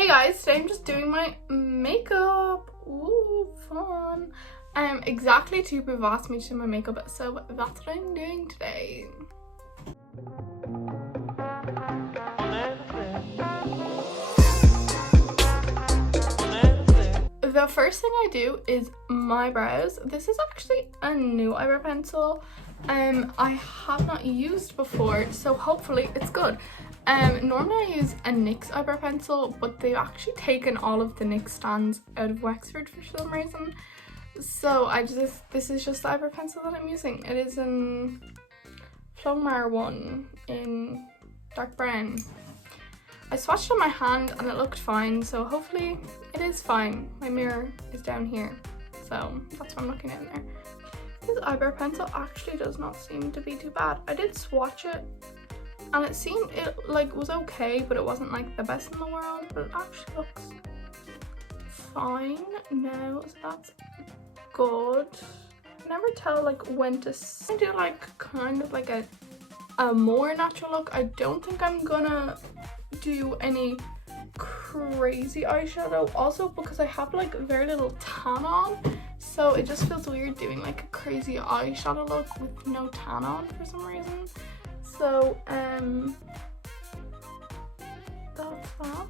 Hey guys, today I'm just doing my makeup. Ooh, fun. Exactly 2 people have asked me to do my makeup, so that's what I'm doing today. The first thing I do is my brows. This is actually a new eyebrow pencil I have not used before, so hopefully it's good. Normally I use a NYX eyebrow pencil, but they've actually taken all of the NYX stands out of Wexford for some reason. So this is just the eyebrow pencil that I'm using. It is an Flormar one in dark brown. I swatched on my hand and it looked fine, so hopefully it is fine. My mirror is down here, so that's what I'm looking at in there. This eyebrow pencil actually does not seem to be too bad. I did swatch it and it seemed was okay, but it wasn't like the best in the world, but it actually looks fine now, so that's good. I never tell when to do kind of like a more natural look. I don't think I'm gonna do any crazy eyeshadow, also because I have very little tan on, so it just feels weird doing a crazy eyeshadow look with no tan on for some reason. So that's that.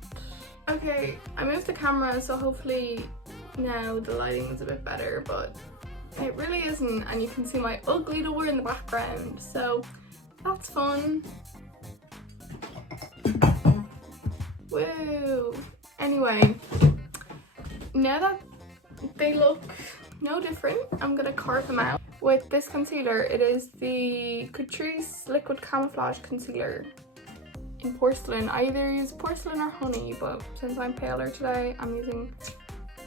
Okay, I moved the camera, so hopefully now the lighting is a bit better, but it really isn't, and you can see my ugly door in the background, so that's fun. Woo! Anyway, now that they look no different, I'm gonna carve them out with this concealer. It is the Catrice Liquid Camouflage Concealer in porcelain. I either use porcelain or honey, but since I'm paler today, I'm using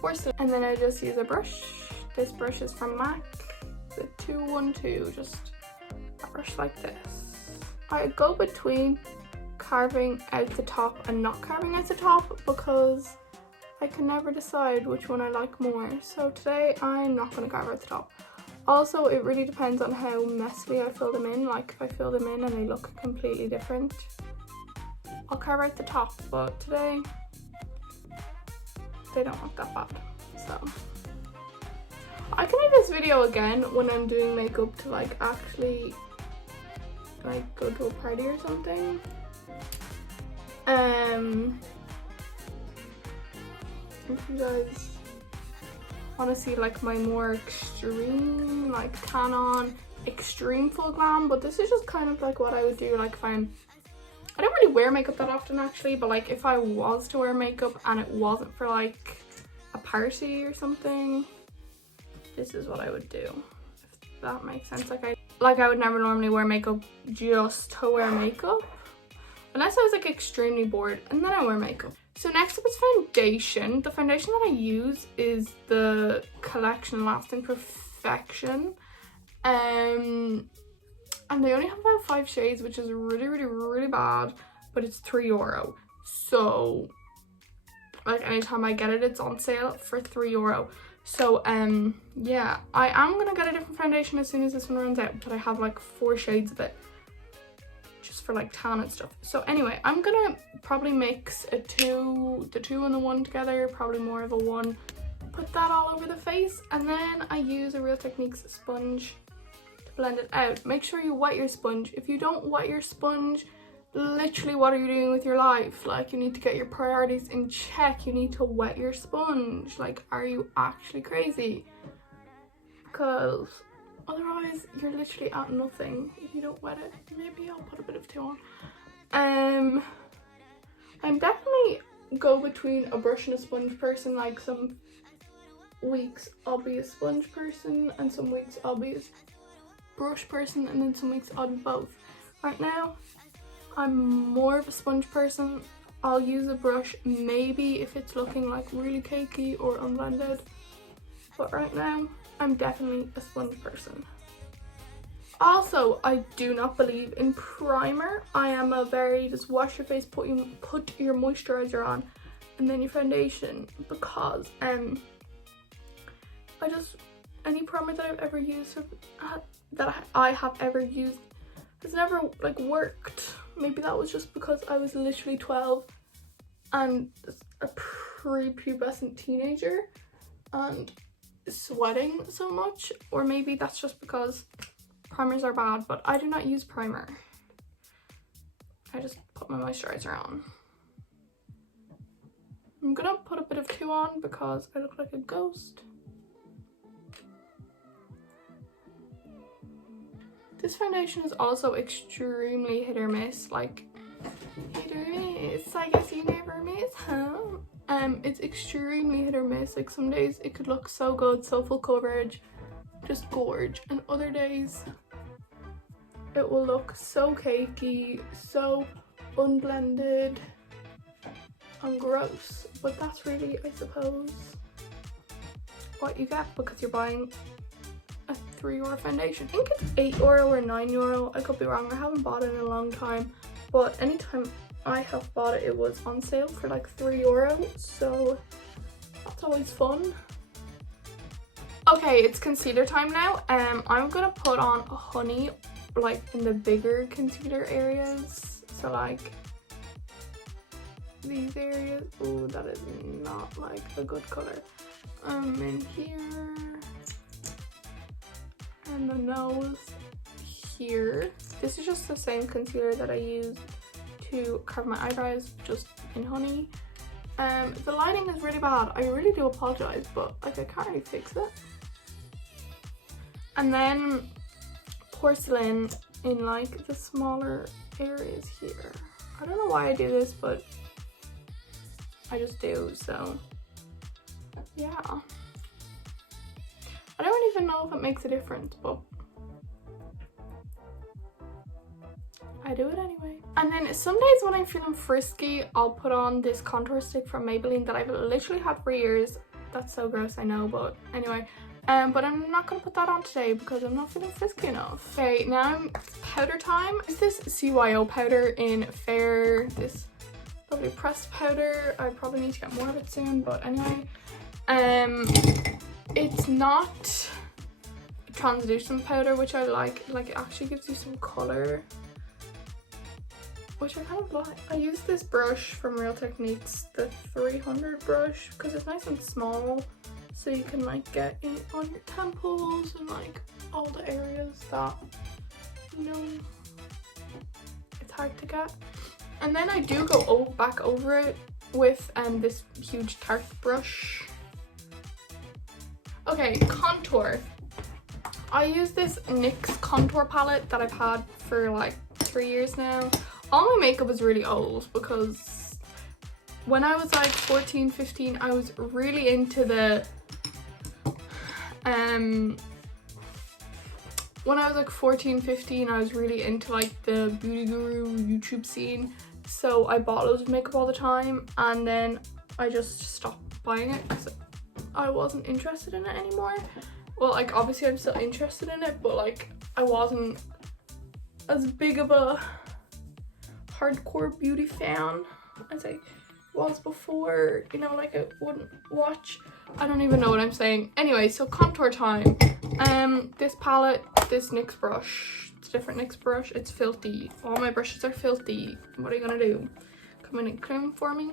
porcelain. And then I just use a brush. This brush is from MAC, the 212, just a brush like this. I go between carving out the top and not carving out the top because I can never decide which one I like more. So today I'm not going to carve out the top. Also, it really depends on how messily I fill them in. If I fill them in and they look completely different, I'll carve out the top, but today they don't look that bad. So I can do this video again when I'm doing makeup to actually go to a party or something. If you guys want to see my more extreme tan on extreme full glam, but this is just kind of what I would do if I don't really wear makeup that often actually, but if I was to wear makeup and it wasn't for a party or something, this is what I would do, if that makes sense. I would never normally wear makeup just to wear makeup, unless I was extremely bored, and then I wear makeup. So next up is foundation. The foundation that I use is the Collection Lasting Perfection. And they only have about 5 shades, which is really bad, but it's €3. So anytime I get it, it's on sale for €3. So yeah, I am gonna get a different foundation as soon as this one runs out, but I have 4 shades of it just for tan and stuff. So anyway, I'm gonna probably mix the 2 and the 1 together, probably more of a 1, put that all over the face, and then I use a Real Techniques sponge to blend it out. Make sure you wet your sponge. If you don't wet your sponge, literally what are you doing with your life? You need to get your priorities in check. You need to wet your sponge. Are you actually crazy? Because otherwise you're literally at nothing if you don't wet it. Maybe I'll put a bit of 2 on. I'm definitely go between a brush and a sponge person. Some weeks I'll be a sponge person and some weeks I'll be a brush person, and then some weeks I'll be both. Right now I'm more of a sponge person. I'll use a brush maybe if it's looking really cakey or unblended, but right now I'm definitely a sponge person. Also, I do not believe in primer. I am a very just wash your face, put your moisturizer on, and then your foundation, because any primer that I've ever used has never worked. Maybe that was just because I was literally 12 and a prepubescent teenager and sweating so much, or maybe that's just because primers are bad, but I do not use primer. I just put my moisturizer on. I'm gonna put a bit of 2 on because I look like a ghost. This foundation is also extremely hit or miss, like hit or miss, I guess you never miss, huh? It's extremely hit or miss. Like some days it could look so good, so full coverage, just gorge, and other days it will look so cakey, so unblended and gross. But that's really, I suppose, what you get because you're buying a €3 foundation. I think it's €8 or €9. I could be wrong. I haven't bought it in a long time, but anytime I have bought it, it was on sale for like €3, so that's always fun. Okay, it's concealer time now. I'm gonna put on honey, like in the bigger concealer areas, so like these areas. Oh, that is not like a good color. In here, and the nose here. This is just the same concealer that I use to cover my eyebrows, just in honey. The lighting is really bad. I really do apologize, but like I can't really fix it. And then porcelain in like the smaller areas here. I don't know why I do this, but I just do, so yeah. I don't even know if it makes a difference, but I do it anyway. And then some days when I'm feeling frisky, I'll put on this contour stick from Maybelline that I've literally had for years. That's so gross, I know, but anyway. But I'm not gonna put that on today because I'm not feeling frisky enough. Okay, now powder time. Is this CYO powder in Fair? This lovely pressed powder. I probably need to get more of it soon, but anyway. It's not translucent powder, which I like. Like, it actually gives you some color, which I kind of like. I use this brush from Real Techniques, the 300 brush, because it's nice and small, so you can like get it on your temples and like all the areas that, you know, it's hard to get. And then I do go back over it with this huge Tarte brush. Okay, contour. I use this NYX contour palette that I've had for like 3 years now. All my makeup is really old because when I was like 14, 15, I was really into the when I was like 14, 15, I was really into like the beauty guru YouTube scene. So I bought loads of makeup all the time, and then I just stopped buying it because I wasn't interested in it anymore. Well, like obviously I'm still interested in it, but like I wasn't as big of a hardcore beauty fan as I was before, you know, like I wouldn't watch. I don't even know what I'm saying. Anyway, so contour time. This palette, this NYX brush, it's a different NYX brush. It's filthy. All my brushes are filthy. What are you gonna do? Come in and clean for me?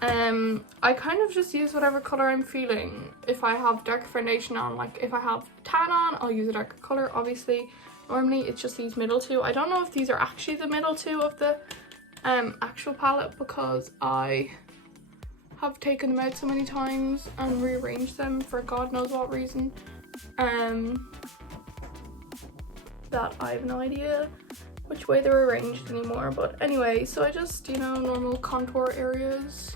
I kind of just use whatever color I'm feeling. If I have dark foundation on, like if I have tan on, I'll use a darker color, obviously. Normally it's just these middle two. I don't know if these are actually the middle two of the actual palette because I have taken them out so many times and rearranged them for God knows what reason. That I have no idea which way they're arranged anymore. But anyway, so I just, you know, normal contour areas.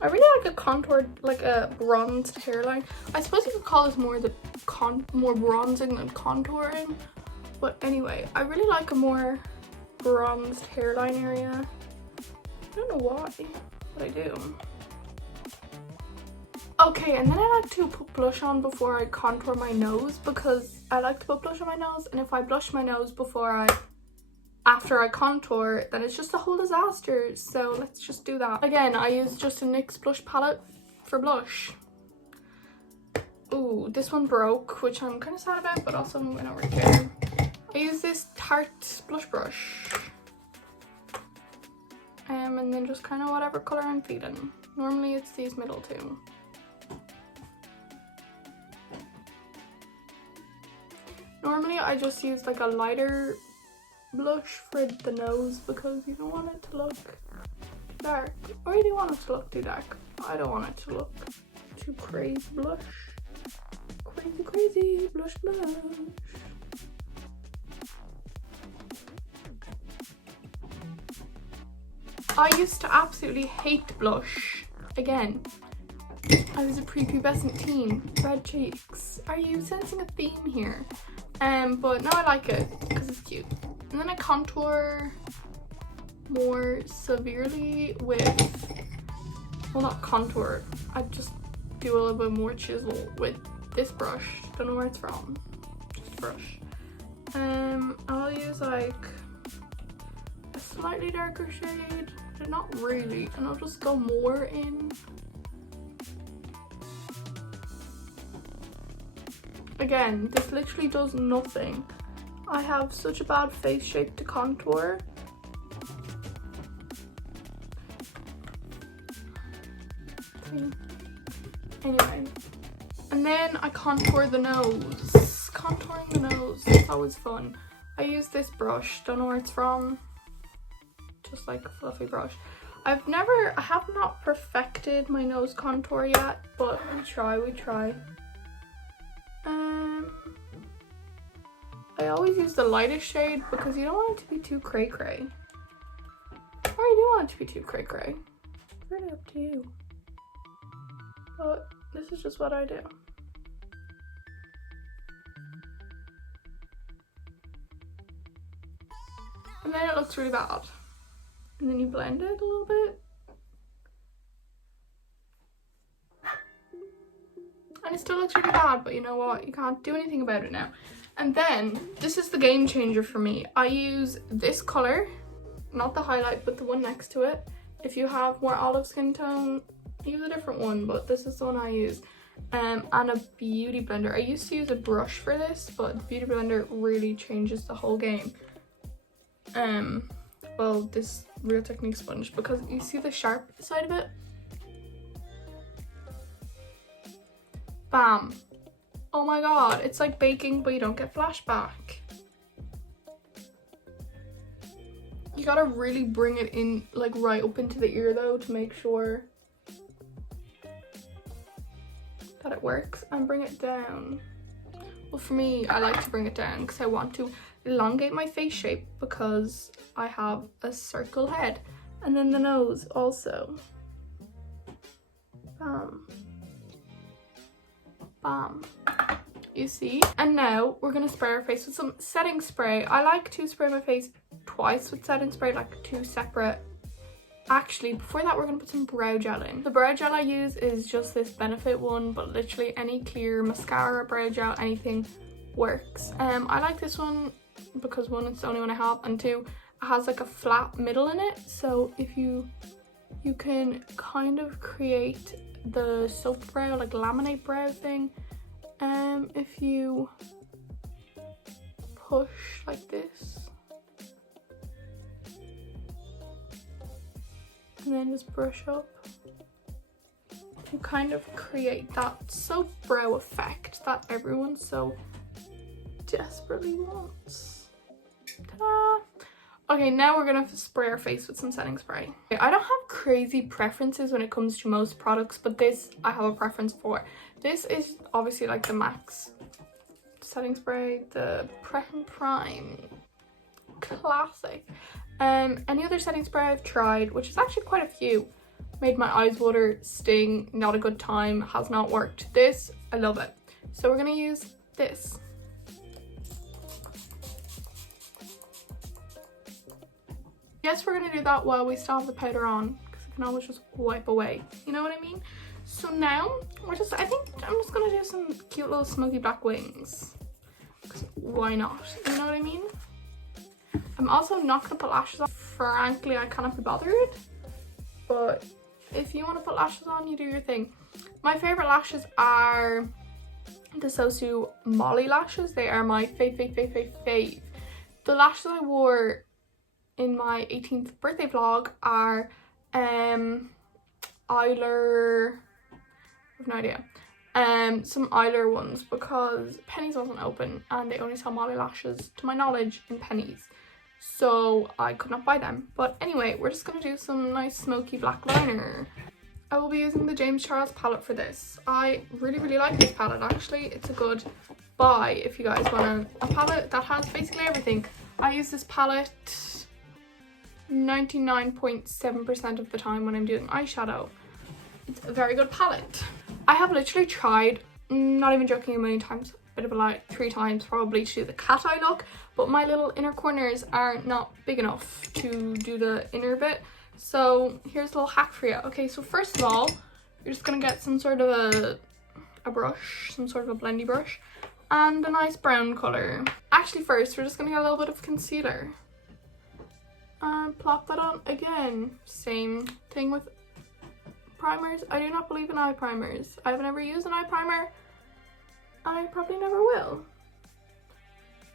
I really like a contour, like a bronzed hairline. I suppose you could call this more the more bronzing than contouring. But anyway, I really like a more bronzed hairline area. I don't know why, but I do. Okay, and then I like to put blush on before I contour my nose because I like to put blush on my nose, and if I blush my nose after I contour, then it's just a whole disaster. So let's just do that. Again, I use just a NYX blush palette for blush. Ooh, this one broke, which I'm kind of sad about, but also I don't really care. I use this Tarte blush brush. and then just kind of whatever color I'm feeling. Normally it's these middle two. Normally I just use like a lighter blush for the nose because you don't want it to look dark, or you do want it to look too dark. I don't want it to look too crazy blush. Crazy blush. I used to absolutely hate blush. Again, I was a prepubescent teen. Red cheeks. Are you sensing a theme here? But now I like it because it's cute. And then I contour more severely with, well, not contour, I just do a little bit more chisel with this brush. Don't know where it's from, just a brush. I'll use like a slightly darker shade, but not really, and I'll just go more in. Again, this literally does nothing. I have such a bad face shape to contour. Anyway, and then I contour the nose. Contouring the nose is always fun. I use this brush, don't know where it's from, just like a fluffy brush. I have not perfected my nose contour yet, but we try. I always use the lightest shade because you don't want it to be too cray-cray. Or you do want it to be too cray-cray. It's really up to you. But this is just what I do. And then it looks really bad. And then you blend it a little bit. And it still looks really bad, but you know what? You can't do anything about it now. And then, this is the game changer for me. I use this color, not the highlight, but the one next to it. If you have more olive skin tone, use a different one, but this is the one I use. And a beauty blender. I used to use a brush for this, but the beauty blender really changes the whole game. Well, this Real Technique sponge, because you see the sharp side of it? Bam. Oh my god, it's like baking, but you don't get flashback. You gotta really bring it in, like right up into the ear though, to make sure that it works, and bring it down. Well, for me, I like to bring it down because I want to elongate my face shape because I have a circle head. And then the nose also. Bam. Bam. You see? And now we're gonna spray our face with some setting spray. I like to spray my face twice with setting spray, like two separate. Actually, before that, we're gonna put some brow gel in. The brow gel I use is just this Benefit one, but literally any clear mascara, brow gel, anything works. I like this one because one, it's the only one I have, and two, it has like a flat middle in it. So if you can kind of create the soap brow, like laminate brow thing, if you push like this and then just brush up, you kind of create that soap brow effect that everyone so desperately wants. Ta-da! Okay, now we're gonna spray our face with some setting spray. Okay, I don't have crazy preferences when it comes to most products, but this I have a preference for. This is obviously like the MAC setting spray, the Prep and Prime classic. Any other setting spray I've tried, which is actually quite a few, made my eyes water, sting, not a good time, has not worked. This, I love it. So we're gonna use this. Yes, we're gonna do that while we still have the powder on, because I can always just wipe away. You know what I mean? So now I think I'm just gonna do some cute little smoky black wings. Because why not? You know what I mean? I'm also not gonna put lashes on. Frankly, I cannot be bothered. But if you want to put lashes on, you do your thing. My favorite lashes are the Sosu Molly lashes. They are my fave. The lashes I wore in my 18th birthday vlog are Eyeliner, I have no idea. Some eyeliner ones because Penny's wasn't open and they only sell Molly lashes, to my knowledge, in Penny's. So I could not buy them. But anyway, we're just going to do some nice smoky black liner. I will be using the James Charles palette for this. I really like this palette actually. It's a good buy if you guys want a palette that has basically everything. I use this palette 99.7% of the time when I'm doing eyeshadow. It's a very good palette. I have literally tried, not even joking, a million times, bit of a lie, 3 times probably, to do the cat eye look, but my little inner corners are not big enough to do the inner bit. So here's a little hack for you. Okay, so first of all, you're just gonna get some sort of a brush, some sort of a blendy brush, and a nice brown color. Actually first, we're just gonna get a little bit of concealer. And plop that on again. Same thing with primers. I do not believe in eye primers. I've never used an eye primer and I probably never will.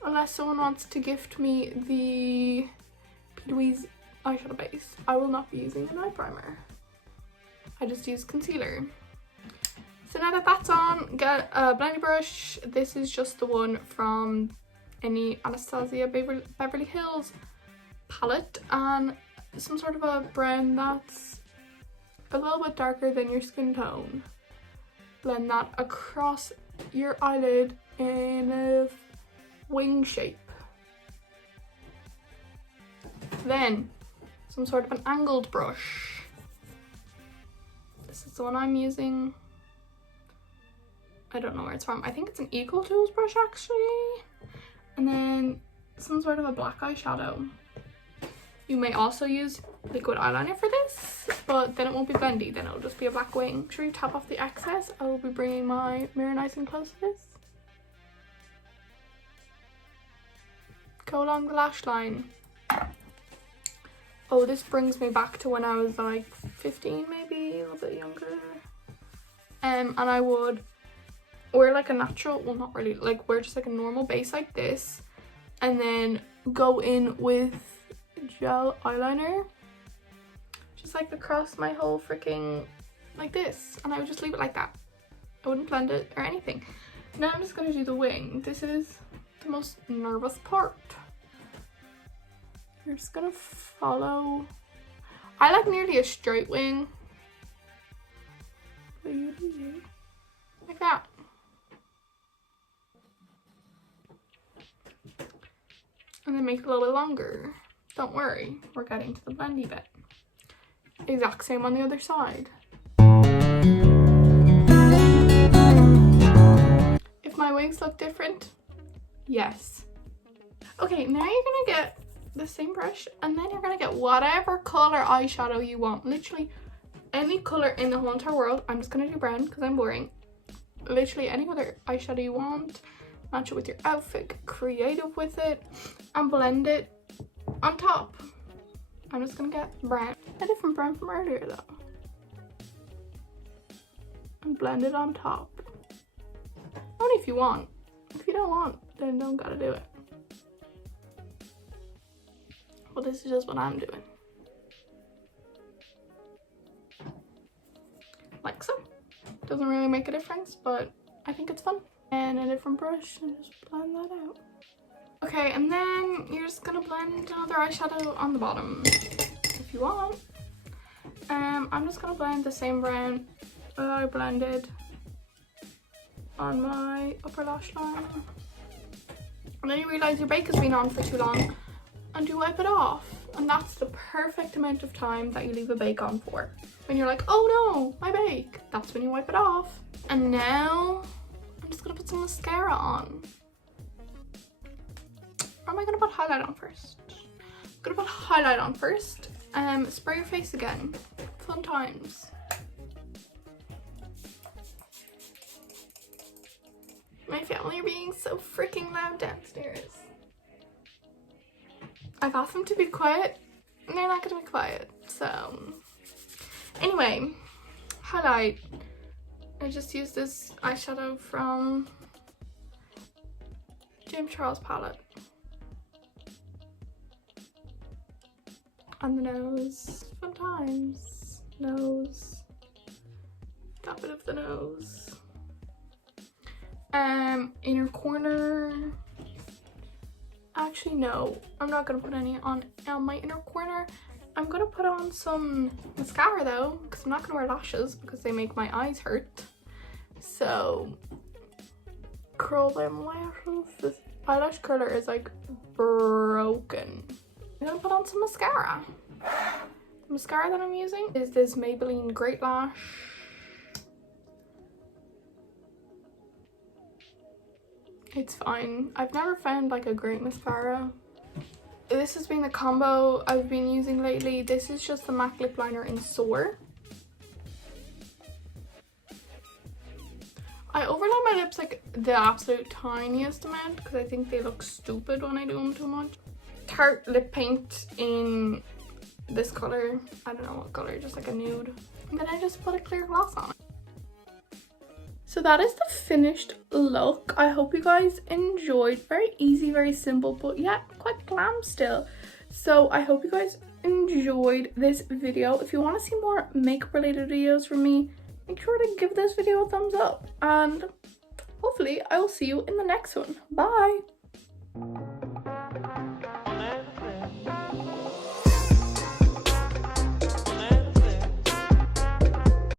Unless someone wants to gift me the P. Louise eyeshadow base. I will not be using an eye primer. I just use concealer. So now that that's on, get a blending brush. This is just the one from any Anastasia Beverly Hills palette, and some sort of a brown that's a little bit darker than your skin tone. Blend that across your eyelid in a wing shape. Then some sort of an angled brush. This is the one I'm using. I don't know where it's from. I think it's an Eco Tools brush actually. And then some sort of a black eyeshadow. You may also use liquid eyeliner for this, but then it won't be bendy, then it'll just be a black wing. Make sure you tap off the excess. I will be bringing my mirror nice and close to this. Go along the lash line. Oh, this brings me back to when I was like 15 maybe, a little bit younger. And I would wear like a natural, well not really, like wear just like a normal base like this, and then go in with gel eyeliner, just like across my whole freaking, like this, and I would just leave it like that. I wouldn't blend it or anything. Now I'm just going to do the wing. This is the most nervous part. You're just going to follow, I like nearly a straight wing, like that. And then make it a little bit longer. Don't worry, we're getting to the blendy bit. Exact same on the other side. If my wings look different, yes. Okay, now you're gonna get the same brush, and then you're gonna get whatever color eyeshadow you want. Literally any color in the whole entire world. I'm just gonna do brown because I'm boring. Literally any other eyeshadow you want. Match it with your outfit, get creative with it, and blend it on top. I'm just gonna get brown, a different brown from earlier though, and blend it on top. Only if you want. If you don't want, then don't gotta do it. Well, this is just what I'm doing. Like so. Doesn't really make a difference, but I think it's fun. And a different brush and just blend that out. Okay, and then you're just gonna blend another eyeshadow on the bottom if you want. I'm just gonna blend the same brown that I blended on my upper lash line. And then you realize your bake has been on for too long and you wipe it off. And that's the perfect amount of time that you leave a bake on for. When you're like, oh no, my bake. That's when you wipe it off. And now I'm just gonna put some mascara on. Or am I gonna put highlight on first? I'm gonna put highlight on first. Spray your face again. Fun times. My family are being so freaking loud downstairs. I've asked them to be quiet and they're not gonna be quiet. So anyway, highlight. I just used this eyeshadow from James Charles palette. On the nose. Fun times. Nose. That bit of the nose. Inner corner. Actually, no. I'm not gonna put any on my inner corner. I'm gonna put on some mascara though, because I'm not gonna wear lashes because they make my eyes hurt. So, curl them lashes. This eyelash curler is like broken. I'm gonna put on some mascara. The mascara that I'm using is this Maybelline Great Lash. It's fine. I've never found like a great mascara. This has been the combo I've been using lately. This is just the MAC lip liner in Soar. I overlay my lips like the absolute tiniest amount because I think they look stupid when I do them too much. Tarte lip paint in this color. I don't know what color, just like a nude. And then I just put a clear gloss on it. So that is the finished look. I hope you guys enjoyed. Very easy, very simple, but yeah, quite glam still. So I hope you guys enjoyed this video. If you want to see more makeup related videos from me, make sure to give this video a thumbs up. And hopefully I will see you in the next one. Bye!